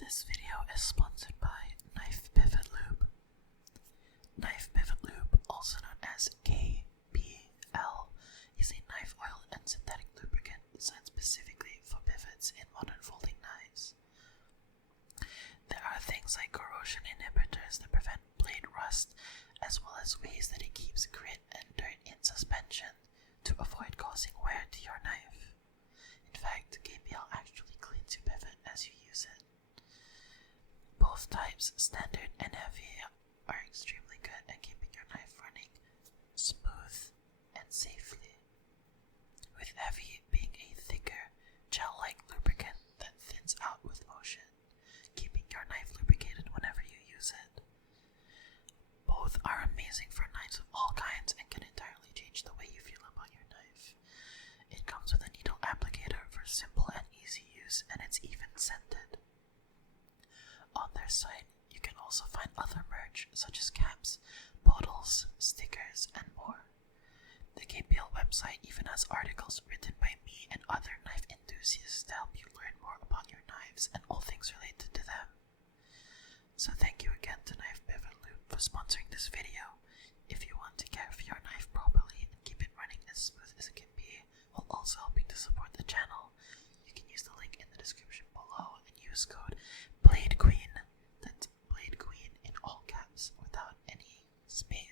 This video is sponsored by Knife Pivot Lube. Knife Pivot Lube, also known as KPL, is a knife oil and synthetic lubricant designed specifically for pivots in modern folding knives. There are things like corrosion inhibitors that prevent blade rust, as well as ways that it keeps grit and dirt in suspension to avoid causing wear to your knife. In fact, KPL actually cleans your pivot as you use it. Both types, standard and heavy, are extremely good at keeping your knife running smooth and safely, with heavy being a thicker, gel-like lubricant that thins out with motion, keeping your knife lubricated whenever you use it. Both are amazing for knives of all kinds and can entirely change the way you feel about your knife. It comes with a needle applicator for simple and easy use, and it's even scented. On their site, you can also find other merch such as caps, bottles, stickers, and more. The KPL website even has articles written by me and other knife enthusiasts to help you learn more about your knives and all things related to them. So thank you again to Knife Pivot Lube for sponsoring this video. If you want to care for your knife properly and keep it running as smooth as it can be, while also helping to support the channel, you can use the link in the description below and use code BLADEQUEEN, that's Blade Queen in all caps without any space.